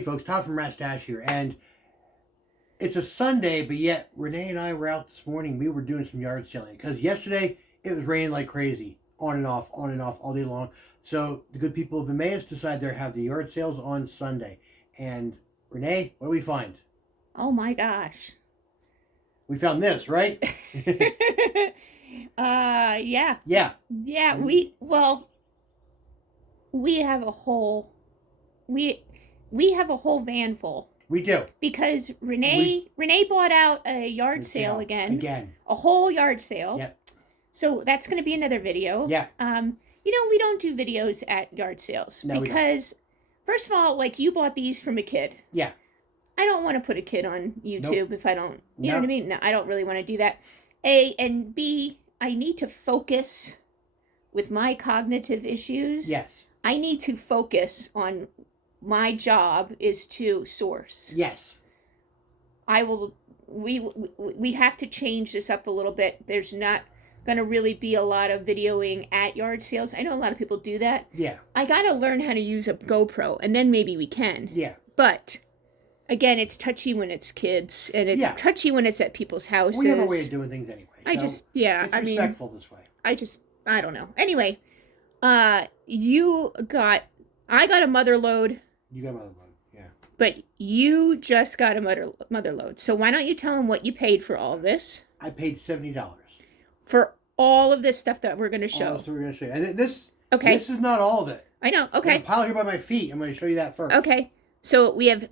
Hey folks, Todd from Rats here, and it's a Sunday, but yet Renee and I were out this morning. We were doing some yard selling because yesterday it was raining like crazy, on and off all day long. So the good people of Emmaus decided they have the yard sales on Sunday. And Renee, what do we find? Oh my gosh. We found this, right? Yeah. Yeah. Yeah, we have a whole van full. We do. Because Renee bought out a yard sale again. A whole yard sale. Yep. So that's going to be another video. Yeah. We don't do videos at yard sales because first of all, like, you bought these from a kid. Yeah. I don't want to put a kid on YouTube if I don't, you know what I mean? No, I don't really want to do that. A, and B, I need to focus with my cognitive issues. Yes. I need to focus on my job is to source. Yes. We have to change this up a little bit. There's not going to really be a lot of videoing at yard sales. I know a lot of people do that. Yeah. I got to learn how to use a GoPro, and then maybe we can. Yeah. But again, it's touchy when it's kids, and it's touchy when it's at people's houses. We have a way of doing things anyway. It's respectful this way. I don't know. Anyway, I got a mother load. You got a mother load, yeah. But you just got a mother load. So why don't you tell them what you paid for all of this? I paid $70. For all of this stuff that we're going to show. All the stuff we're going to show you. And this is not all of it. I know, okay. There's a pile here by my feet. I'm going to show you that first. Okay. So so you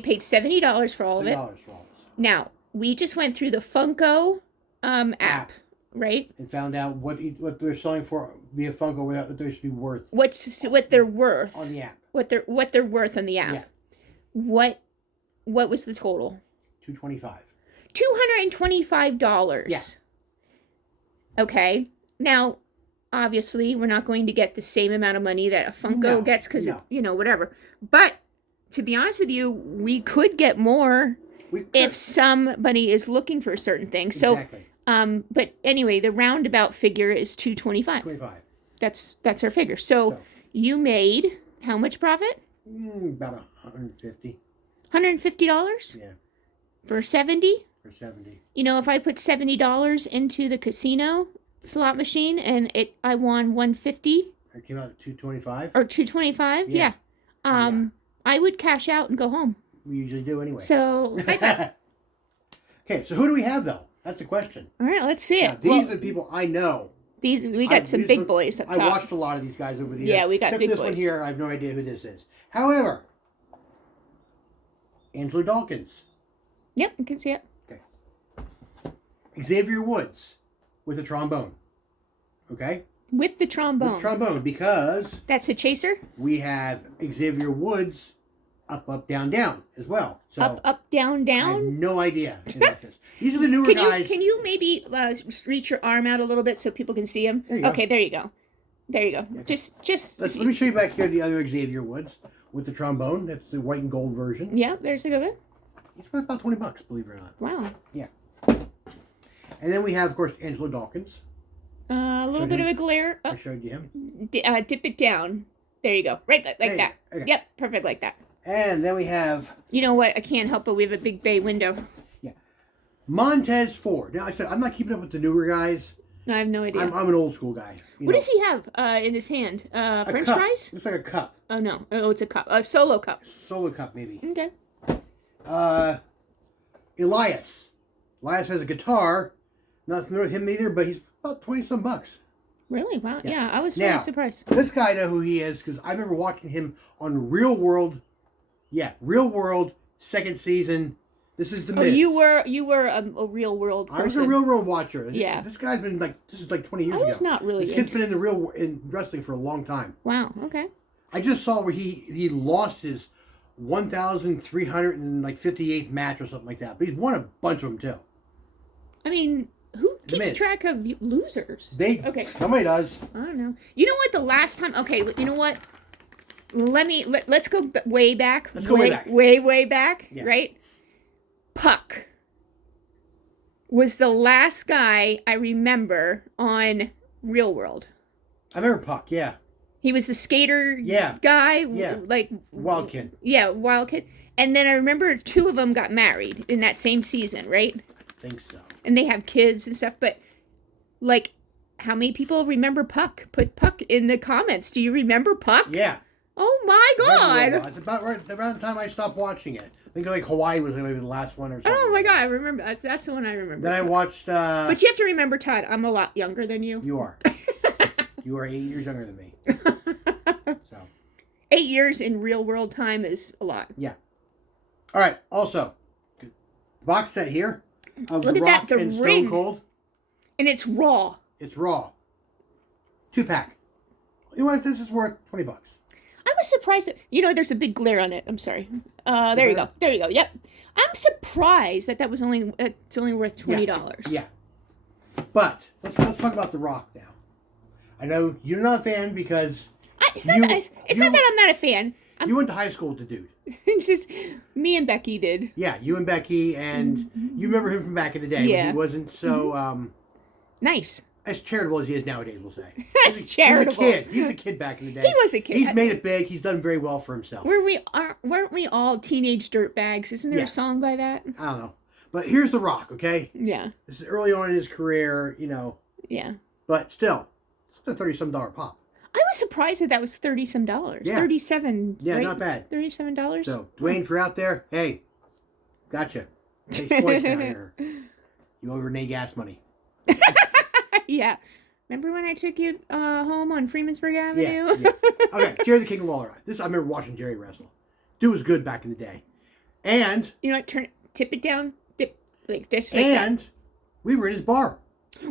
paid $70 for all of it. $70 for all this. Now, we just went through the Funko app, right? And found out what they're selling for via Funko, what they should be worth. What they're worth. On the app. What they're worth on the app. Yeah. What was the total? $225. $225. Yeah. Okay. Now, obviously, we're not going to get the same amount of money that a Funko gets because it's, whatever. But to be honest with you, we could get more if somebody is looking for a certain thing. So, exactly. But anyway, the roundabout figure is $225. $25. That's our figure. So you made how much profit? About $150. $150? Yeah. For 70? For 70. If I put $70 into the casino slot machine and I won $150. It came out at $225. Or $225, yeah. I would cash out and go home. We usually do anyway. So, okay, so who do we have though? That's the question. All right, let's see it. These are the people I know. We got some big boys up top. I watched a lot of these guys over the years. Yeah, we got big boys. Except this one here, I have no idea who this is. However, Angela Dawkins. Yep, you can see it. Okay. Xavier Woods with a trombone. Okay? With the trombone. With the trombone, because that's a chaser? We have Xavier Woods up, down, down as well. So up, down, down? I have no idea. These are the newer guys. Can you maybe reach your arm out a little bit so people can see him? Okay, there you go. There you go. Okay. Just. Let me show you back here the other Xavier Woods with the trombone. That's the white and gold version. Yeah, there's a good one. It's worth about $20, believe it or not. Wow. Yeah. And then we have, of course, Angela Dawkins. A little bit of a glare. I showed you him. Dip it down. There you go. Right like that. Okay. Yep, perfect like that. And then we have... You know what? I can't help but we have a big bay window. Yeah. Montez Ford. Now, I said, I'm not keeping up with the newer guys. No, I have no idea. I'm an old school guy. What does he have in his hand? French fries? Looks like a cup. Oh, no. Oh, it's a cup. A solo cup. Solo cup, maybe. Okay. Elias. Elias has a guitar. Not familiar with him either, but he's about 20-some bucks. Really? Wow. Yeah, I was very surprised. This guy, I know who he is because I remember watching him on Real World. Yeah, Real World, second season. This is the Miz. You were a Real World person. I was a Real World watcher. Yeah. This guy's been this is like 20 years ago. I was not really. This kid's been in wrestling for a long time. Wow. Okay. I just saw where he lost his 1,358th match or something like that, but he's won a bunch of them too. I mean, who keeps track of losers? Somebody does. I don't know. You know what? The last time. Okay. You know what? Let's go way back. Let's go way back. Way back. Yeah. Right. Puck was the last guy I remember on Real World. I remember Puck. Yeah. He was the skater guy. Yeah. Like Wild Kid. Yeah, Wild Kid. And then I remember 2 of them got married in that same season, right? I think so. And they have kids and stuff. But, like, how many people remember Puck? Put Puck in the comments. Do you remember Puck? Yeah. Oh, my God. It's about around the time I stopped watching it. I think like Hawaii was maybe the last one or something. Oh, my God. I remember. That's the one I remember. Then I watched... But you have to remember, Todd, I'm a lot younger than you. You are. You are 8 years younger than me. So 8 years in real world time is a lot. Yeah. All right. Also, box set here of Look The at Rock that, the and ring. Stone Cold. And it's raw. It's raw. 2-pack. You know what? This is worth $20. I was surprised that, there's a big glare on it. I'm sorry. There you go. There you go. Yep. I'm surprised that was only worth $20. Yeah. But let's talk about The Rock now. I know you're not a fan because it's not that I'm not a fan. You went to high school with the dude. It's just me and Becky did. Yeah, you and Becky, and you remember him from back in the day. Yeah. When he wasn't so nice. As charitable as he is nowadays, we'll say. That's charitable. He was a kid. He was a kid back in the day. He was a kid. He's made it big. He's done very well for himself. Weren't we all teenage dirtbags? Isn't there a song by that? I don't know. But here's The Rock, okay? Yeah. This is early on in his career, Yeah. But still, it's a $30-some pop. I was surprised that was $30-some. Yeah. 37. Yeah, right? not bad. $37. So, Dwayne, if you're out there, hey, gotcha. Take points down here. You owe Renee gas money. Yeah. Remember when I took you home on Freemansburg Avenue? Yeah. Okay, Jerry the King Lawler. I remember watching Jerry wrestle. Dude was good back in the day. And... tip it down. We were in his bar.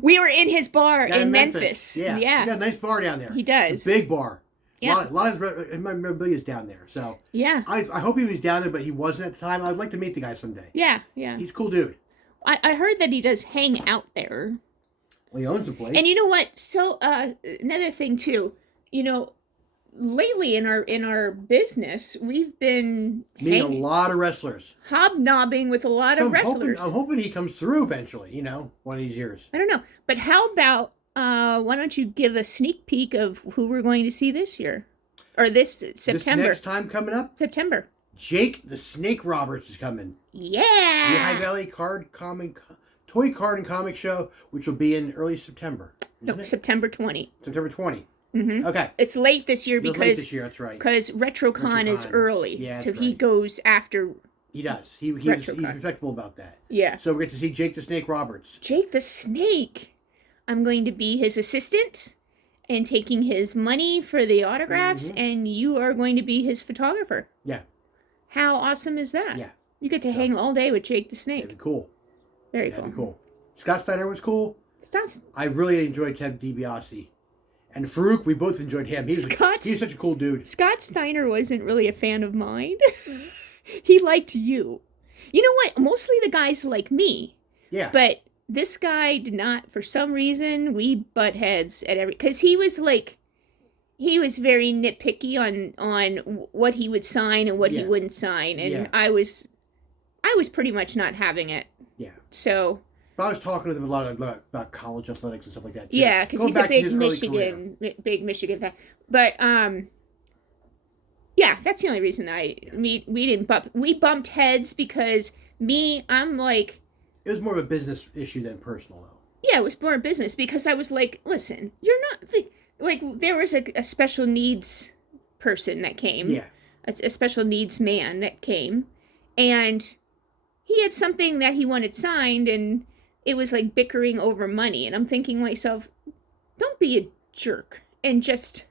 We were in his bar in Memphis. Yeah. He got a nice bar down there. He does. A big bar. Yeah. A lot of my memorabilia is down there. So yeah. I hope he was down there, but he wasn't at the time. I'd like to meet the guy someday. Yeah. He's a cool dude. I heard that he does hang out there. Well, he owns the place. And you know what? So another thing too, lately in our business, we've been meeting a lot of wrestlers, hobnobbing with a lot of wrestlers. I'm hoping he comes through eventually. One of these years. I don't know, but how about why don't you give a sneak peek of who we're going to see this year, or this September? This next time coming up, September. Jake the Snake Roberts is coming. Yeah. The High Valley Toy Card and Comic Show, which will be in early September. September 20. September 20. Mm-hmm. Okay. It's late this year because that's right. Because RetroCon is early. Yeah, so he goes after. He does. He's respectable about that. Yeah. So we get to see Jake the Snake Roberts. Jake the Snake. I'm going to be his assistant and taking his money for the autographs, and you are going to be his photographer. Yeah. How awesome is that? Yeah. You get to hang all day with Jake the Snake. That'd be cool. Very cool. That'd be cool. Scott Steiner was cool. I really enjoyed Ted DiBiase. And Farouk, we both enjoyed him. He's such a cool dude. Scott Steiner wasn't really a fan of mine. He liked you. You know what? Mostly the guys like me. Yeah. But this guy did not. For some reason, we butt heads at because he was very nitpicky on what he would sign and what he wouldn't sign, and I was pretty much not having it. Yeah. So. But I was talking with him a lot about college athletics and stuff like that too. Yeah, because he's a big Michigan fan. But yeah, that's the only reason we didn't bump. We bumped heads because I'm like. It was more of a business issue than personal, though. Yeah, it was more business because I was like, listen, you're not there was a special needs person that came. Yeah. A special needs man that came, and he had something that he wanted signed, and it was like bickering over money. And I'm thinking to myself, don't be a jerk and just,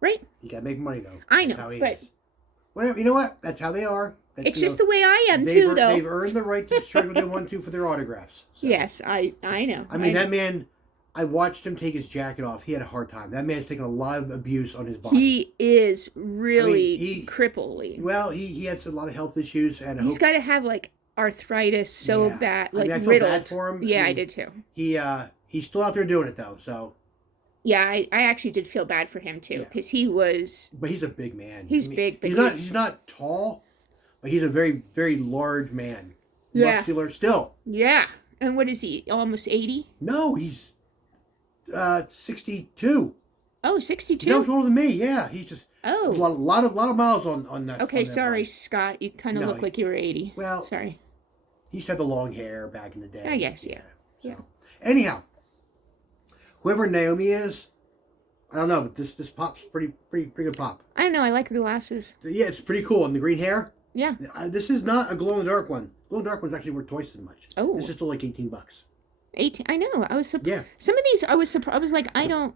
right? You gotta make money, though. I know, but whatever. You know what? That's how they are. It's just the way I am too, though. They've earned the right to charge what they want to for their autographs. So. Yes, I know. I mean, that man. I watched him take his jacket off. He had a hard time. That man's taken a lot of abuse on his body. He is really cripply. Well, he has a lot of health issues, and he's got to have like arthritis so bad, like I feel riddled. bad for him. Yeah, I did too. He's still out there doing it though. So. Yeah, I actually did feel bad for him too because he was. But he's a big man. He's big, but he's not tall, but he's a very, very large man. Yeah. Muscular still. Yeah, and what is he? Almost 80? No, he's 62. Oh, 62? He was older than me, yeah. He's just Oh. a lot of miles on that. Okay, on that sorry, bike. Scott. You kind of look like you were 80. Well, sorry. He used to have the long hair back in the day. I guess, yeah. So. Yeah. Anyhow, whoever Naomi is, I don't know, but this pop's pretty good pop. I don't know. I like her glasses. Yeah, it's pretty cool. And the green hair. Yeah. This is not a glow in the dark one. Glow in the dark one's actually worth twice as much. Oh. This is still like $18. 18. I know. I was surprised. Yeah. Some of these, I was surprised. I was like, I don't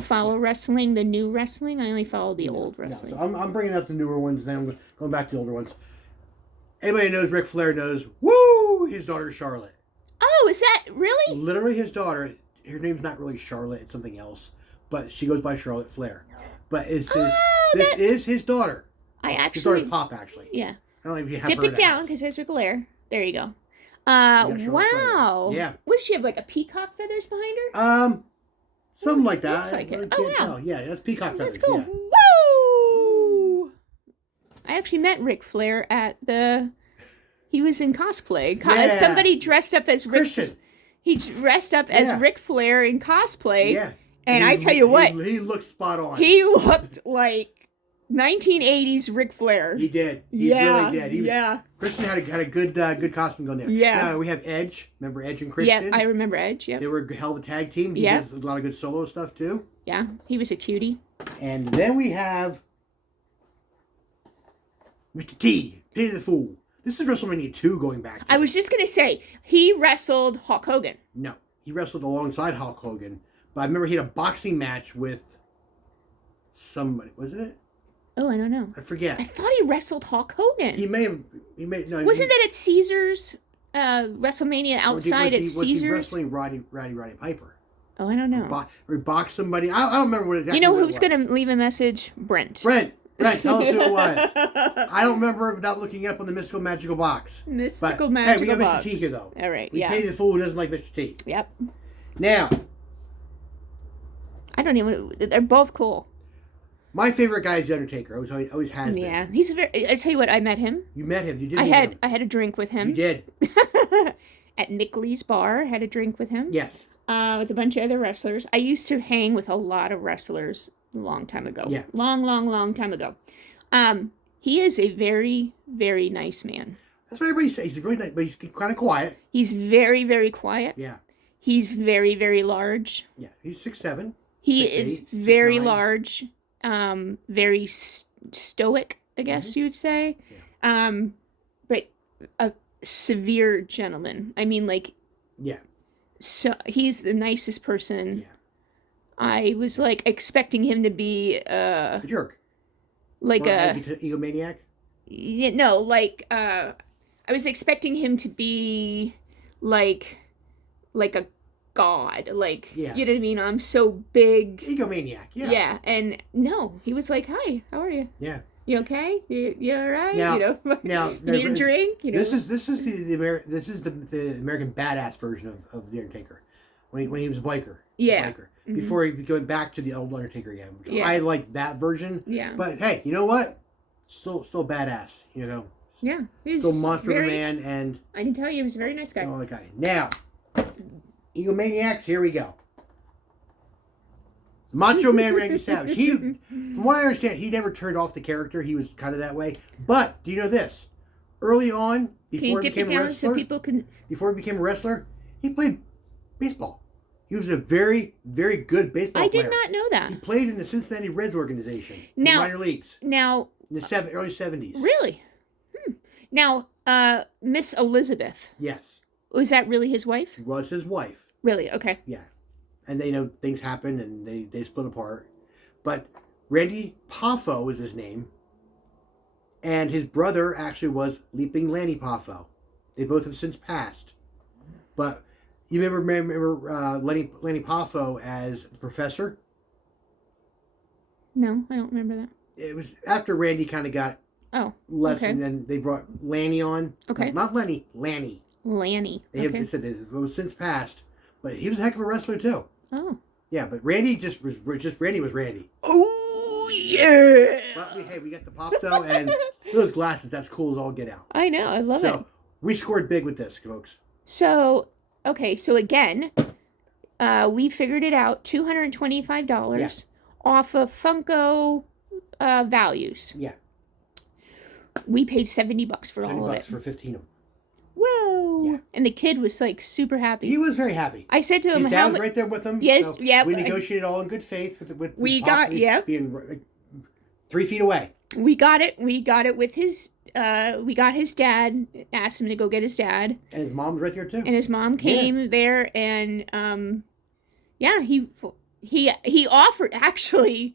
follow wrestling, the new wrestling. I only follow the old wrestling. So I'm bringing up the newer ones, then I'm going back to the older ones. Anybody who knows Ric Flair knows, woo, his daughter is Charlotte. Oh, is that really? Literally his daughter. Her name's not really Charlotte, it's something else. But she goes by Charlotte Flair. But this is his daughter. His daughter's Pop, actually. Yeah. I don't know if you have Dip her it down, because there's Ric Flair. There you go. Wow. Yeah. What does she have, like a peacock feathers behind her? Something like that. Looks like it. I Oh, can't wow. tell. Yeah, that's peacock feathers. That's cool. Yeah. Woo! I actually met Ric Flair he was in cosplay. Yeah. Somebody dressed up as Ric. Christian. He dressed up as Ric Flair in cosplay. Yeah. And I tell you what. He looked spot on. He looked like 1980s Ric Flair. He did. He really did. Christian had a good costume going there. Yeah. Now we have Edge. Remember Edge and Christian? Yeah, I remember Edge. Yeah. They were a hell of a tag team. He does a lot of good solo stuff too. Yeah, he was a cutie. And then we have Mr. T, Pity the Fool. This is WrestleMania 2 going back. I was just going to say, he wrestled Hulk Hogan. No, he wrestled alongside Hulk Hogan. But I remember he had a boxing match with somebody. Wasn't it? Oh, I don't know. I forget. I thought he wrestled Hulk Hogan. He may. No. Wasn't that at Caesars? WrestleMania outside at Caesars? Was he wrestling Roddy Piper? Oh, I don't know. Or he boxed somebody. I don't remember what exactly. You know who's going to leave a message? Brent, tell us who it was. I don't remember without looking it up on the Mystical Magical Box. Magical Hey, we got Box. Mr. T here, though. All right, We pay the fool who doesn't like Mr. T. Yep. Now. I don't even... They're both cool. My favorite guy is The Undertaker. Always has been. Yeah. He's a very... I tell you what, I met him. You met him. You did I had a drink with him. You did. At Nickley's Bar, had a drink with him. Yes. With a bunch of other wrestlers. I used to hang with a lot of wrestlers a long time ago. Yeah. Long time ago. He is a very, very nice man. That's what everybody says. He's really nice, but he's kind of quiet. He's very, very quiet. Yeah. He's very, very large. Yeah. He's 6'7". He 6'8", is very 6'9". large. Very stoic, I guess you would say. Yeah. But a severe gentleman. I mean, like... Yeah. So he's the nicest person. Yeah. I was like expecting him to be a jerk. Like a egomaniac? No, like I was expecting him to be like a god. Like you know what I mean? I'm so big. Egomaniac, yeah. Yeah. And no, he was like, "Hi, how are you? Yeah. You okay? You all right? Now, you need a drink? You know? This is the American badass version of the Undertaker, when he was a biker. Yeah. Mm-hmm. Before he going back to the old Undertaker again. Which Yeah. I like that version. Yeah. But hey, you know what? Still badass. You know. Yeah. He's still monster of a man, and I can tell you, he was a very nice guy. Oh, okay. Now, egomaniacs. Here we go. Macho Man Randy Savage. From what I understand, he never turned off the character. He was kind of that way. But do you know this? Early on, before he became a wrestler, so people can... before he became a wrestler, he played baseball. He was a very, very good baseball player. I did not know that. He played in the Cincinnati Reds organization in the minor leagues. Now, in the early 70s. Really? Now, Miss Elizabeth. Yes. Was that really his wife? She was his wife. Really? Okay. Yeah. And things happened and they split apart. But Randy Poffo was his name. And his brother actually was Leaping Lanny Poffo. They both have since passed. But you remember Lanny Poffo as the professor? No, I don't remember that. It was after Randy kind of got less, and then they brought Lanny on. Okay. Not Lenny, Lanny. Lanny. They said it was since passed. But he was a heck of a wrestler too. Oh. Yeah, but Randy Randy was Randy. Oh yeah. But we got the pop though, and those glasses, that's cool as all get out. I know, I love it. So we scored big with this, folks. So again, we figured it out, $225. Yeah. off of Funko values. Yeah. We paid $70 for all of it. $70 for 15 of them. Whoa! Yeah. And the kid was like super happy. He was very happy. I said to him, his dad was right there with him. Yes, so yeah. We negotiated all in good faith with we got being 3 feet away. We got it with his. We got his dad. Asked him to go get his dad. And his mom was right there too. And his mom came there, and he offered. Actually,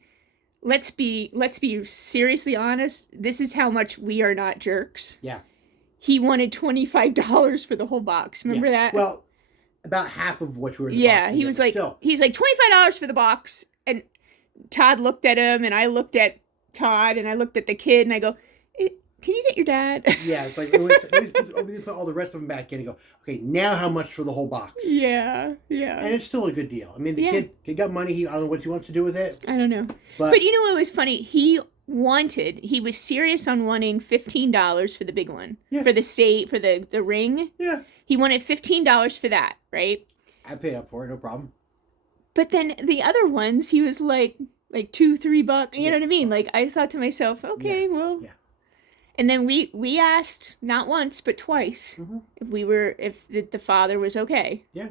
let's be seriously honest. This is how much we are not jerks. Yeah. He wanted $25 for the whole box. Remember that? Well, about half of what you were in the box. He was like, he's like $25 for the box. And Todd looked at him, and I looked at Todd, and I looked at the kid, and I go, can you get your dad? Yeah, it's like, we put all the rest of them back in and go, okay, now how much for the whole box? Yeah. And it's still a good deal. I mean, the kid got money. I don't know what he wants to do with it. I don't know. But you know what was funny? He was serious on wanting $15 for the big one. Yeah. For the ring. Yeah. He wanted $15 for that, right? I paid up for it, no problem. But then the other ones, he was like $2-3. You know what I mean? Like, I thought to myself, okay, well. Yeah. And then we asked not once but twice if the father was okay. Yeah.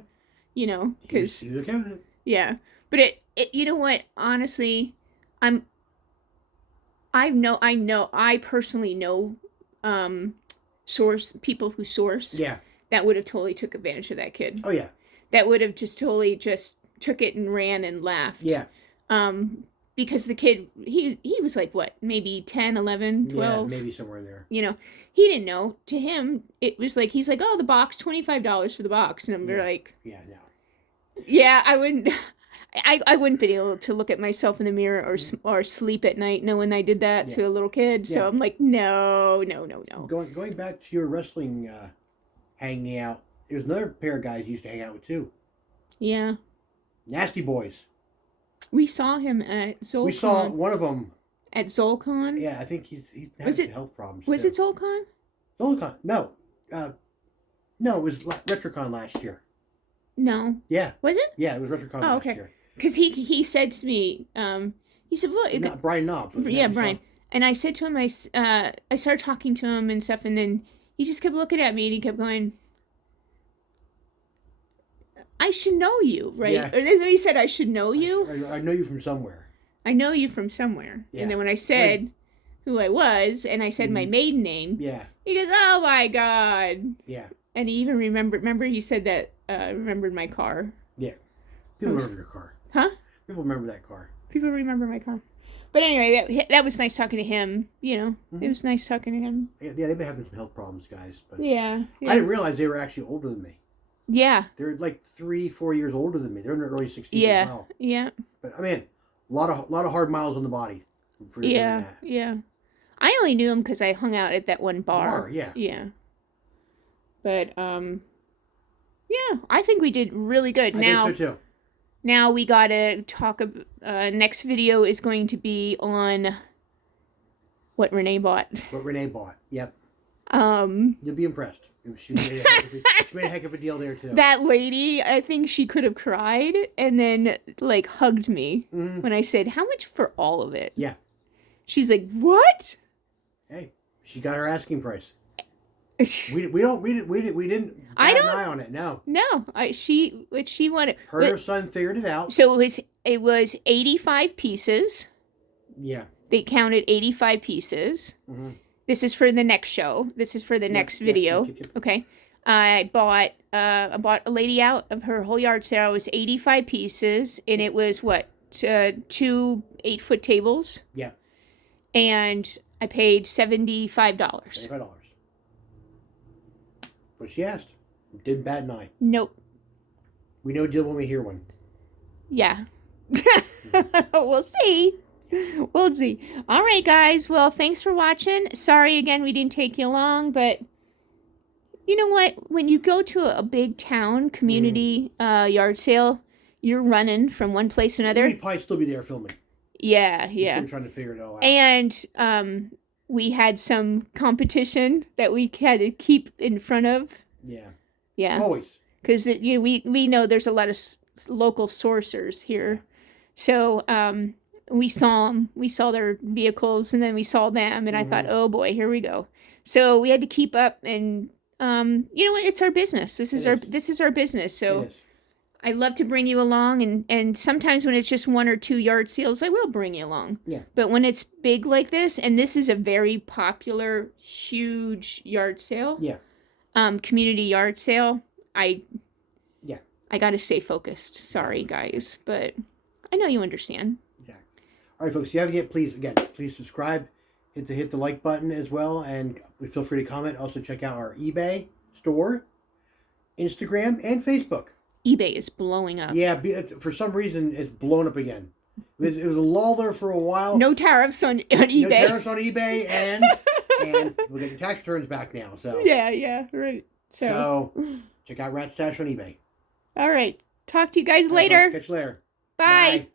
You know, because he was okay with it. Yeah, but it you know what? Honestly, I personally know people who source. Yeah. That would have totally took advantage of that kid. Oh yeah. That would have just totally just took it and ran and laughed. Yeah. Because the kid, he was like, what, maybe 10, 11, 12? Yeah, maybe somewhere in there. You know, he didn't know. To him, it was like, he's like, oh, the box, $25 for the box. And I'm like... Yeah, no. Yeah, I wouldn't... I wouldn't be able to look at myself in the mirror or sleep at night knowing I did that to a little kid. So I'm like, no. Going back to your wrestling hanging out, there's another pair of guys you used to hang out with, too. Yeah. Nasty Boys. We saw him at Zolcon. We saw one of them. At Zolcon? Yeah, I think he has some health problems. Was it Zolcon? Zolcon. No. No, it was Retrocon last year. No. Yeah. Was it? Yeah, it was Retrocon last year. Because he said to me, he said, well... Brian Knobbs. Yeah, Brian. And I said to him, I started talking to him and stuff, and then he just kept looking at me, and he kept going... I should know you, right? Yeah. Or he said, I should know you. I know you from somewhere. I know you from somewhere. Yeah. And then when I said who I was, and I said my maiden name, he goes, oh my God. Yeah. And he even remember he said that, remembered my car. Yeah. People remember your car. Huh? People remember that car. People remember my car. But anyway, that was nice talking to him, you know. It was nice talking to him. Yeah, they've been having some health problems, guys. But yeah. I didn't realize they were actually older than me. Yeah. They're like 3-4 years older than me. They're in their early 60s as well. Yeah. But I mean, a lot of hard miles on the body. For yeah. I only knew him because I hung out at that one bar. Yeah. Yeah. But yeah, I think we did really good. I think so too. Now we gotta talk. Next video is going to be on what Renee bought. What Renee bought. Yep. You'll be impressed. She made a heck of a deal there too. That lady, I think she could have cried and then like hugged me when I said, "How much for all of it?" Yeah. She's like, "What?" Hey, she got her asking price. We didn't bat an eye on it. No. She wanted. Her son figured it out. So it was 85 pieces. Yeah. They counted 85 pieces. Mm-hmm. This is for the next show. This is for the next video. Yep. Okay. I bought a lady out of her whole yard sale. It was 85 pieces, and it was what 2 8-foot tables. Yeah. And I paid $75. $75. But she asked. Didn't bat an eye. Nope. We know deal when we hear one. Yeah. We'll see. We'll see. All right, guys. Well, thanks for watching. Sorry again we didn't take you long, but you know what? When you go to a big town community yard sale, you're running from one place to another. We'd probably still be there filming. Yeah. Still trying to figure it all out. And we had some competition that we had to keep in front of. Yeah. Yeah. Always. Because we know there's a lot of local sourcers here. So we saw them. We saw their vehicles, and then we saw them, and I thought, oh boy, here we go. So we had to keep up, and you know what? It's our business. This is our business. So I love to bring you along, and sometimes when it's just 1 or 2 yard sales, I will bring you along. Yeah. But when it's big like this, and this is a very popular, huge yard sale. Yeah. Community yard sale. I got to stay focused. Sorry, guys, but I know you understand. Exactly. All right, folks. If you haven't yet, please subscribe. Hit the like button as well, and feel free to comment. Also, check out our eBay store, Instagram, and Facebook. eBay is blowing up. Yeah, for some reason, it's blown up again. It was a lull there for a while. No tariffs on eBay. No tariffs on eBay, and we're getting tax returns back now. So yeah, right. So check out Rat Stash on eBay. All right. Talk to you guys later. Catch you later. Bye.